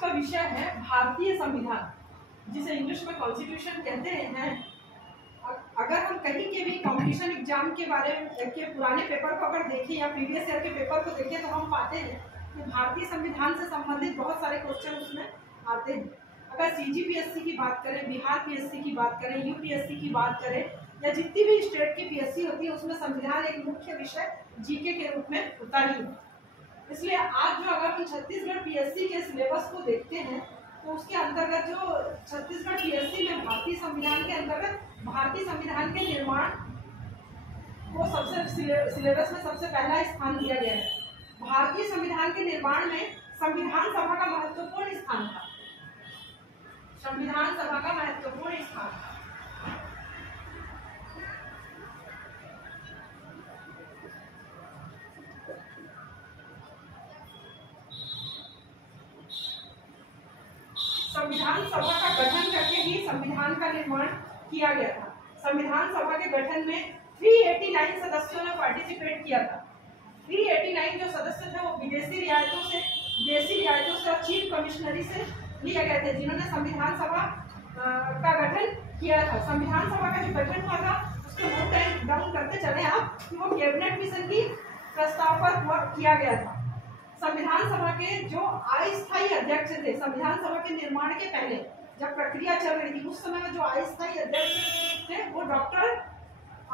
का विषय है भारतीय संविधान, जिसे इंग्लिश में कॉन्स्टिट्यूशन कहते हैं। अगर हम कहीं के भी कॉम्पिटिशन एग्जाम के बारे में के पुराने पेपर को अगर देखें या प्रीवियस ईयर के पेपर को देखें तो हम पाते हैं कि भारतीय संविधान से संबंधित बहुत सारे क्वेश्चन उसमें आते हैं। अगर CGPSC की बात करें, बिहार PSC की बात करें, UPSC की बात करें या जितनी भी स्टेट की PSC होती है उसमें संविधान एक मुख्य विषय जीके के रूप में होता ही है। इसलिए आज जो अगर हम छत्तीसगढ़ PSC के सिलेबस को देखते हैं तो उसके अंतर्गत जो छत्तीसगढ़ PSC में भारतीय संविधान के अंतर्गत भारतीय संविधान के निर्माण को सबसे सिलेबस में सबसे पहला स्थान दिया गया है। भारतीय संविधान के निर्माण में संविधान सभा का महत्वपूर्ण स्थान था। संविधान सभा का महत्वपूर्ण स्थान था। संविधान सभा का गठन करके ही संविधान का निर्माण किया गया था। संविधान सभा के गठन में 389 सदस्यों ने पार्टिसिपेट किया था। 389 जो सदस्य थे वो विदेशी रियायतों से, देशी रियायतों से और चीफ कमिश्नरी से लिए गए थे, जिन्होंने संविधान सभा का गठन किया था। संविधान सभा का जो गठन हुआ था उसको नोट डाउन करते चले आप कि वो कैबिनेट मिशन की प्रस्ताव पर किया गया था। संविधान सभा के जो अस्थायी अध्यक्ष थे, संविधान सभा के निर्माण के पहले जब प्रक्रिया चल रही थी उस समय में जो अस्थायी अध्यक्ष थे वो डॉक्टर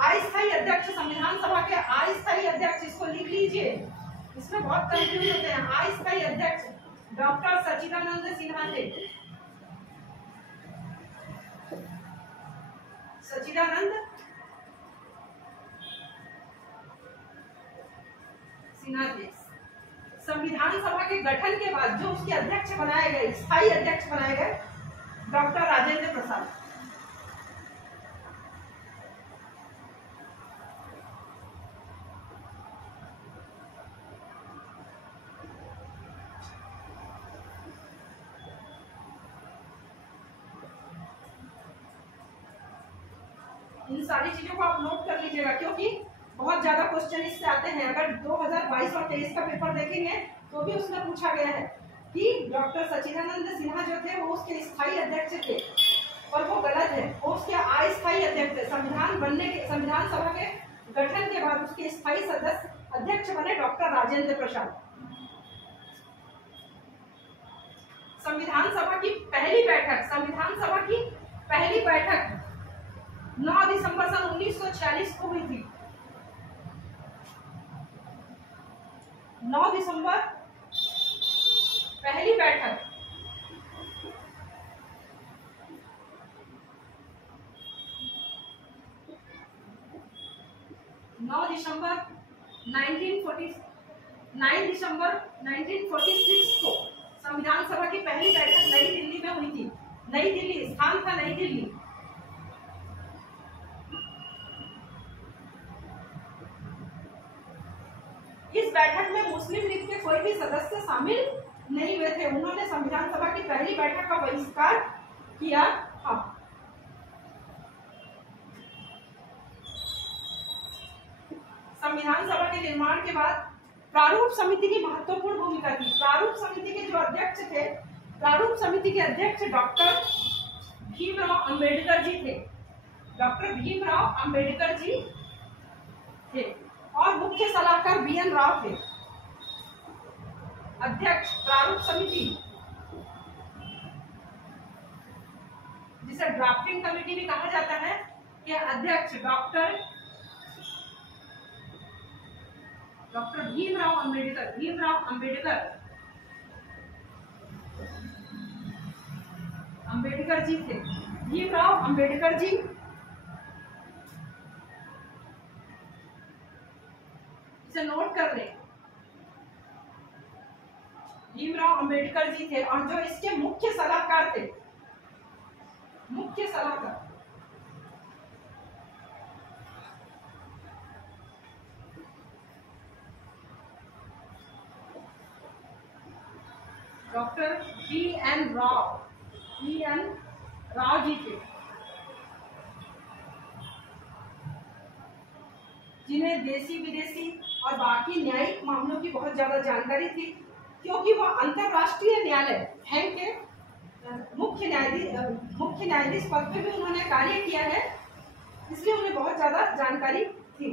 अस्थायी अध्यक्ष, संविधान सभा के अस्थायी अध्यक्ष, इसको लिख लीजिए, इसमें बहुत कंफ्यूज होते हैं। अस्थायी अध्यक्ष डॉक्टर सच्चिदानंद सिन्हा थे। सच्चिदानंद सिन्हा थे। संविधान सभा के गठन के बाद जो उसके अध्यक्ष बनाए गए, स्थायी अध्यक्ष बनाए गए, डॉक्टर राजेंद्र प्रसाद। इन सारी चीजों को आप नोट कर लीजिएगा क्योंकि बहुत ज्यादा क्वेश्चन इससे आते हैं। अगर 2022 और 23 का पेपर देखेंगे तो भी उसमें पूछा गया है कि डॉक्टर सच्चिदानंद सिन्हा जो थे वो उसके स्थायी अध्यक्ष थे, और वो गलत है, वो उसके अस्थायी अध्यक्ष थे। संविधान सभा के गठन के बाद उसके स्थायी सदस्य अध्यक्ष बने डॉक्टर राजेंद्र प्रसाद। संविधान सभा की पहली बैठक 9 दिसंबर सन 1946 को हुई थी। 9 दिसंबर पहली बैठक। नौ दिसंबर 1946 को संविधान सभा की पहली बैठक नई दिल्ली में हुई थी। नई दिल्ली स्थान था, नई दिल्ली। इस बैठक में मुस्लिम लीग के कोई भी सदस्य शामिल नहीं हुए थे। उन्होंने संविधान सभा की पहली बैठक का बहिष्कार किया था। संविधान सभा के निर्माण के बाद प्रारूप समिति की महत्वपूर्ण भूमिका थी। प्रारूप समिति के जो अध्यक्ष थे, प्रारूप समिति के अध्यक्ष डॉक्टर भीमराव अंबेडकर जी थे। डॉक्टर भीमराव अंबेडकर जी थे और मुख्य सलाहकार BN राव थे। अध्यक्ष प्रारूप समिति, जिसे ड्राफ्टिंग कमेटी भी कहा जाता है, के अध्यक्ष डॉक्टर भीमराव अंबेडकर जी थे। भीमराव अंबेडकर जी इसे नोट कर ले। भीमराव अंबेडकर जी थे और जो इसके मुख्य सलाहकार थे, मुख्य सलाहकार डॉक्टर BN राव जी थे, जिन्हें देसी विदेशी और बाकी न्यायिक मामलों की बहुत ज्यादा जानकारी थी। क्योंकि वो अंतरराष्ट्रीय न्यायालय हैग के मुख्य न्यायाधीश पद पे भी उन्होंने कार्य किया है, इसलिए उन्हें बहुत ज्यादा जानकारी थी।